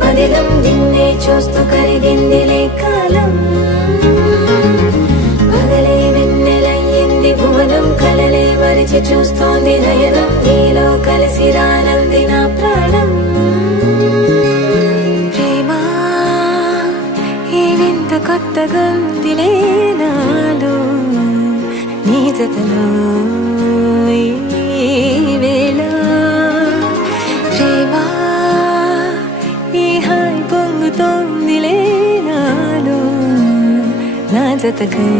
పదిలం నిన్నే చూస్తూ కరిగిందిలే కాలం పగలే వెన్నెలయ్యింది భువనం కలలే మరిచి చూస్తోంది నయనం నీలో కలిసి రానంది నా ప్రాణం ప్రేమ ఈ వింత కొత్తగా ఉందిలే నాలో నీ జతలో ఈ వేళ ప్రేమ ఈ హాయి పొంగుతోందిలే నాలో నా జతకై